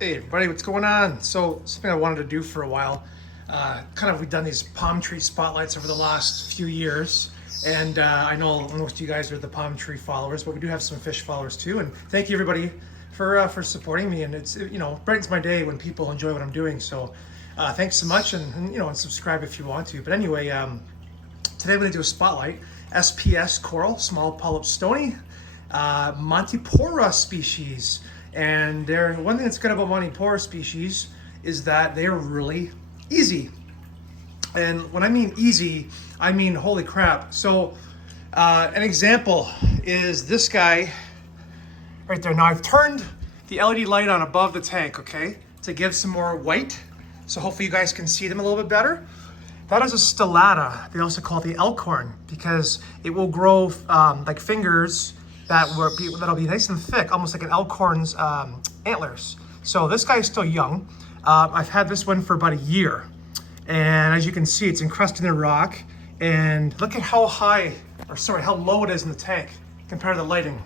Hey everybody, what's going on? So something I wanted to do for a while, we've done these palm tree spotlights over the last few years, and I know most of you guys are the palm tree followers, but we do have some fish followers too. And thank you everybody for supporting me, and it's brightens my day when people enjoy what I'm doing. So thanks so much, and subscribe if you want to. But anyway, today I'm going to do a spotlight. SPS coral, small polyp stony, Montipora species. And one thing that's good about Montipora species is that they're really easy. And when I mean easy, I mean holy crap. So an example is this guy right there. Now I've turned the LED light on above the tank, okay, to give some more white. So hopefully you guys can see them a little bit better. That is a stellata. They also call it the elkhorn because it will grow like fingers that'll be nice and thick, almost like an elkhorn's antlers. So this guy is still young. I've had this one for about a year. And as you can see, it's encrusted in rock. And look at how low it is in the tank compared to the lighting.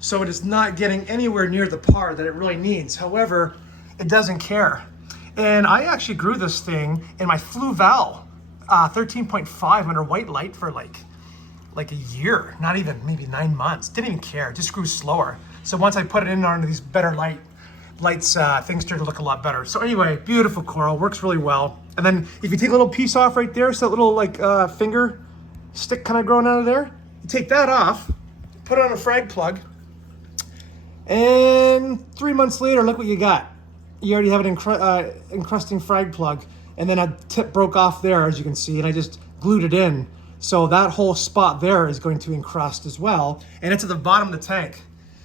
So it is not getting anywhere near the par that it really needs. However, it doesn't care. And I actually grew this thing in my Fluval 13.5 under white light for like a year, not even, maybe 9 months. Didn't even care, just grew slower. So once I put it in under these better lights, things started to look a lot better. So anyway, beautiful coral, works really well. And then if you take a little piece off right there, so that little finger stick kind of growing out of there, you take that off, put it on a frag plug, and 3 months later, look what you got. You already have an encrusting frag plug, and then a tip broke off there, as you can see, and I just glued it in. So that whole spot there is going to encrust as well, and it's at the bottom of the tank.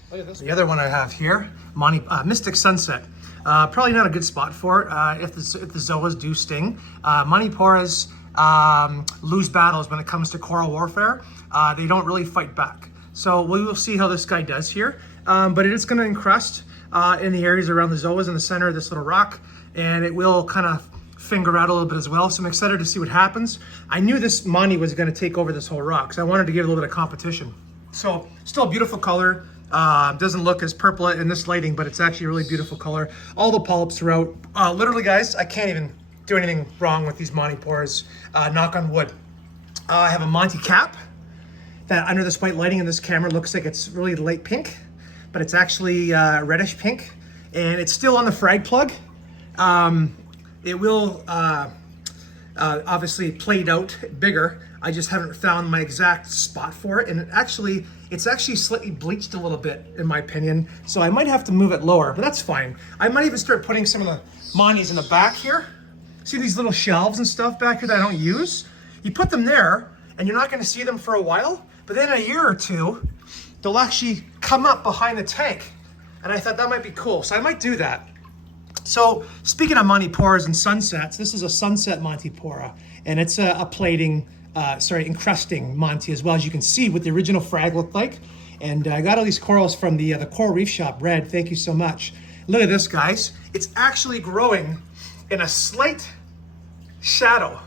Look at this. The other one I have here, Mystic Sunset. Probably not a good spot for it if the zoas do sting. Montiporas lose battles when it comes to coral warfare. They don't really fight back. So we will see how this guy does here. But it is going to encrust in the areas around the zoas in the center of this little rock, and it will kind of finger out a little bit as well. So I'm excited to see what happens. I knew this Monty was going to take over this whole rock, so I wanted to give it a little bit of competition. So still a beautiful color. Doesn't look as purple in this lighting, but it's actually a really beautiful color. All the polyps throughout. Literally, guys, I can't even do anything wrong with these Montiporas. Knock on wood. I have a Monty cap that under this white lighting in this camera looks like it's really light pink, but it's actually reddish pink, and it's still on the frag plug. It will obviously played out bigger. I just haven't found my exact spot for it, and it's actually slightly bleached a little bit in my opinion, so I might have to move it lower, but that's fine. I might even start putting some of the Monties in the back here. See these little shelves and stuff back here that I don't use? You put them there, and you're not going to see them for a while, but then in a year or two, they'll actually come up behind the tank, and I thought that might be cool, so I might do that. So speaking of Montiporas and sunsets, this is a sunset Montipora, and it's a encrusting Monty as well, as you can see what the original frag looked like. And I got all these corals from the Coral Reef Shop. Red, thank you so much. Look at this, guys. It's actually growing in a slight shadow.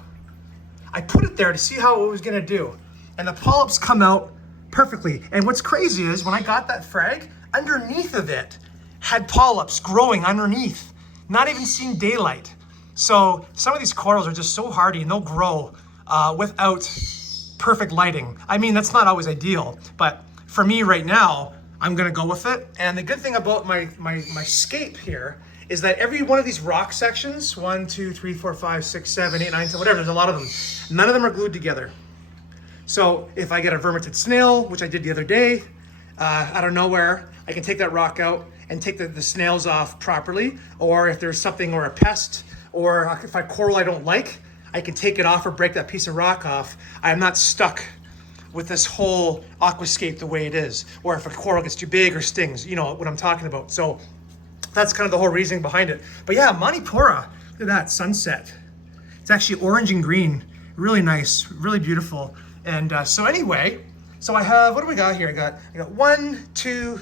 I put it there to see how it was gonna do, and the polyps come out perfectly. And what's crazy is when I got that frag, underneath of it had polyps growing underneath, not even seeing daylight. So some of these corals are just so hardy, and they'll grow without perfect lighting. I mean, that's not always ideal, but for me right now, I'm gonna go with it. And the good thing about my scape here is that every one of these rock sections, 1, 2, 3, 4, 5, 6, 7, 8, 9, 10, whatever, there's a lot of them. None of them are glued together. So if I get a vermeted snail, which I did the other day, out of nowhere, I can take that rock out and take the snails off properly. Or if there's something or a pest, or if I coral I don't like, I can take it off or break that piece of rock off. I'm not stuck with this whole aquascape the way it is. Or if a coral gets too big or stings, you know what I'm talking about. So that's kind of the whole reasoning behind it. But yeah, Montipora, look at that sunset. It's actually orange and green, really nice, really beautiful. And so anyway, so I have, what do we got here? I got 1, 2,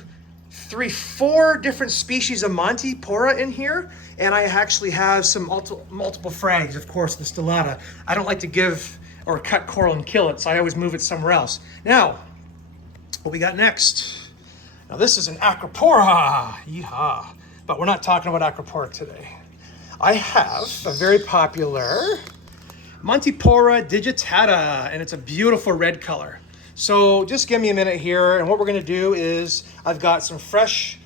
3, 4 different species of Montipora in here, and I actually have some multiple frags, of course, the stellata. I don't like to give or cut coral and kill it, so I always move it somewhere else. Now, what we got next? Now this is an Acropora, yeehaw. But we're not talking about Acropora today. I have a very popular Montipora digitata, and it's a beautiful red color. So just give me a minute here, and what we're gonna do is I've got some fresh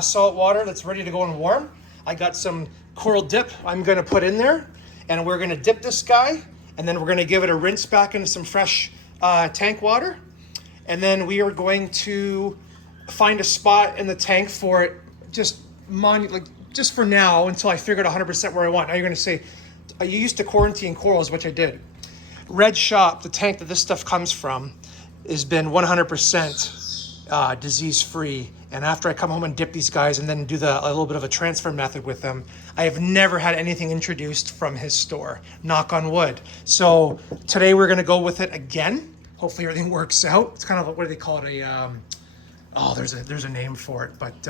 salt water that's ready to go and warm. I got some coral dip I'm gonna put in there, and we're gonna dip this guy, and then we're gonna give it a rinse back into some fresh tank water. And then we are going to find a spot in the tank for it, just for now until I figure out 100% where I want. Now you're gonna say, you used to quarantine corals, which I did. Red Shop, the tank that this stuff comes from, has been 100% disease-free. And after I come home and dip these guys and then do a little bit of a transfer method with them, I have never had anything introduced from his store, knock on wood. So today we're gonna go with it again. Hopefully everything works out. It's kind of, what do they call it? There's a name for it, but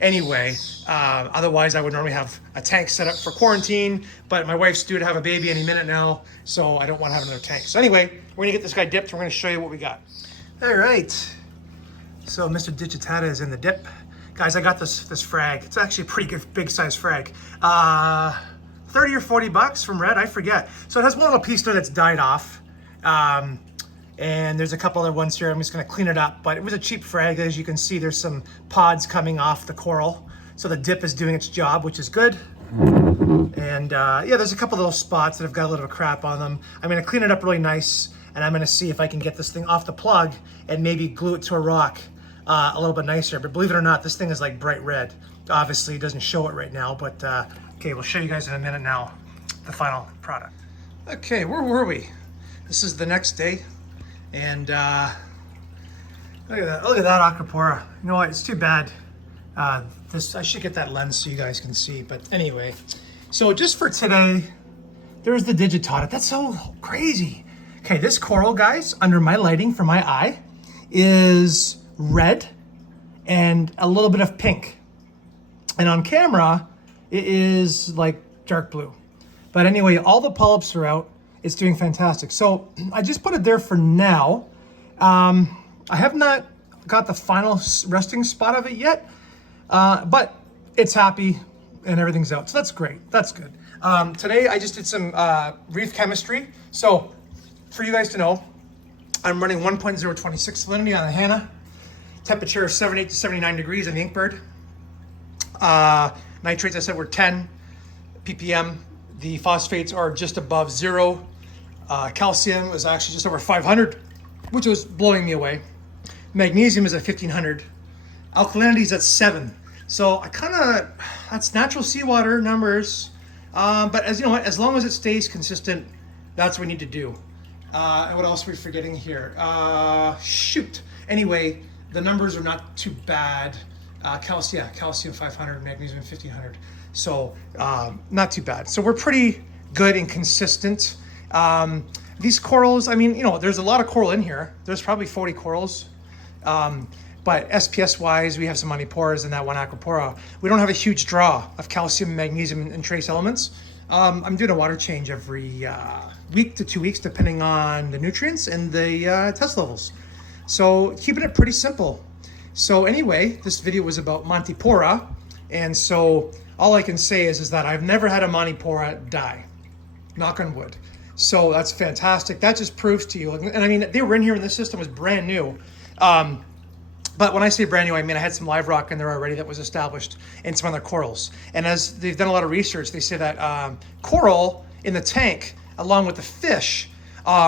anyway, otherwise I would normally have a tank set up for quarantine, but my wife's due to have a baby any minute now, so I don't want to have another tank. So anyway, we're gonna get this guy dipped, and we're gonna show you what we got. All right, so Mr. Digitata is in the dip. Guys, I got this frag. It's actually a pretty good, big size frag. 30 or 40 bucks from Red, I forget. So it has one little piece there that's died off. And there's a couple other ones here. I'm just gonna clean it up, but it was a cheap frag. As you can see, there's some pods coming off the coral. So the dip is doing its job, which is good. And yeah, there's a couple little spots that have got a little crap on them. I'm gonna clean it up really nice, and I'm gonna see if I can get this thing off the plug and maybe glue it to a rock a little bit nicer. But believe it or not, this thing is like bright red. Obviously, it doesn't show it right now, but okay, we'll show you guys in a minute now the final product. Okay, where were we? This is the next day. And look at that Acropora. You know what, it's too bad. I should get that lens so you guys can see, but anyway. So just for today, there's the digitata. That's so crazy. Okay, this coral, guys, under my lighting for my eye, is red and a little bit of pink. And on camera, it is like dark blue. But anyway, all the polyps are out. It's doing fantastic. So I just put it there for now. I have not got the final resting spot of it yet, but it's happy and everything's out. So that's great. That's good. Today I just did some reef chemistry. So for you guys to know, I'm running 1.026 salinity on the Hannah. Temperature of 78 to 79 degrees on the Inkbird. Nitrates, I said, were 10 ppm. The phosphates are just above 0. Calcium is actually just over 500, which was blowing me away. Magnesium is at 1500. Alkalinity is at 7. So that's natural seawater numbers. But as you know what, as long as it stays consistent, that's what we need to do. And what else are we forgetting here? Shoot. Anyway, the numbers are not too bad. Calcium 500, magnesium 1500. So not too bad. So we're pretty good and consistent. These corals, I mean, you know, there's a lot of coral in here. There's probably 40 corals. But SPS wise, we have some Montiporas in that one Acropora. We don't have a huge draw of calcium, magnesium, and trace elements. I'm doing a water change every week to 2 weeks, depending on the nutrients and the test levels. So keeping it pretty simple. So anyway, this video was about Montipora. And so all I can say is that I've never had a Montipora die, knock on wood. So that's fantastic. That just proves to you, and I mean, they were in here when this system was brand new. But when I say brand new, I mean I had some live rock in there already that was established and some other corals. And as they've done a lot of research, they say that coral in the tank, along with the fish,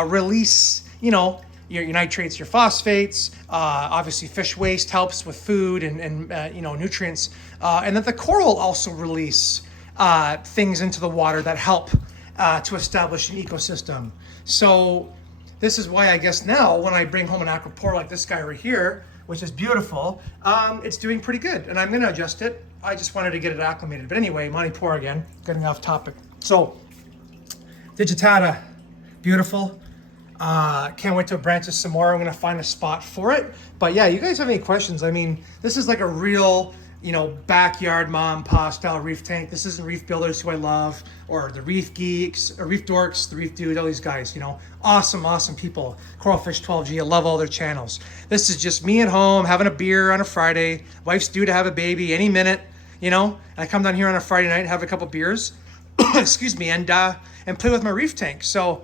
release, you know, your nitrates, your phosphates. Obviously, fish waste helps with food and you know, nutrients. And that the coral also release things into the water that help to establish an ecosystem. So this is why I guess now when I bring home an Acropora like this guy right here, which is beautiful, it's doing pretty good. And I'm gonna adjust it. I just wanted to get it acclimated. But anyway, Montipora again, getting off topic. So, digitata, beautiful. Can't wait to branch this some more. I'm gonna find a spot for it. But yeah, you guys have any questions? I mean, this is like a real, you know, backyard mom and pa style reef tank. This isn't Reef Builders, who I love, or the Reef Geeks, or Reef Dorks, the Reef Dude, all these guys, you know, awesome people. Coralfish 12G, I love all their channels. This is just me at home having a beer on a Friday. Wife's due to have a baby any minute. you know, and I come down here on a Friday night, have a couple beers, excuse me, and play with my reef tank. So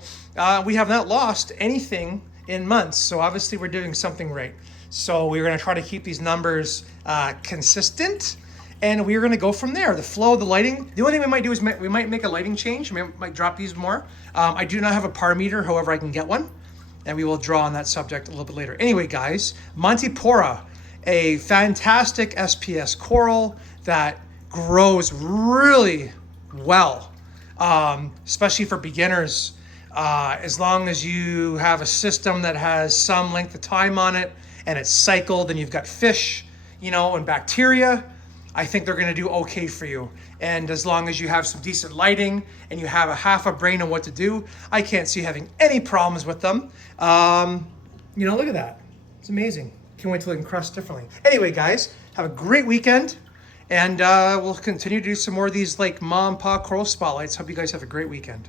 we have not lost anything in months. So obviously we're doing something right. So we're going to try to keep these numbers consistent, and we're going to go from there. The flow, the lighting. The only thing we might do is we might make a lighting change. We might drop these more. I do not have a par meter, however, I can get one, and we will draw on that subject a little bit later. Anyway, guys, Montipora, a fantastic SPS coral that grows really well, especially for beginners. As long as you have a system that has some length of time on it and it's cycled and you've got fish, you know, and bacteria, I think they're going to do okay for you. And as long as you have some decent lighting and you have a half a brain on what to do, I can't see having any problems with them. You know, look at that. It's amazing. Can't wait till it encrusts differently. Anyway, guys, have a great weekend. And we'll continue to do some more of these like mom and pop coral spotlights. Hope you guys have a great weekend.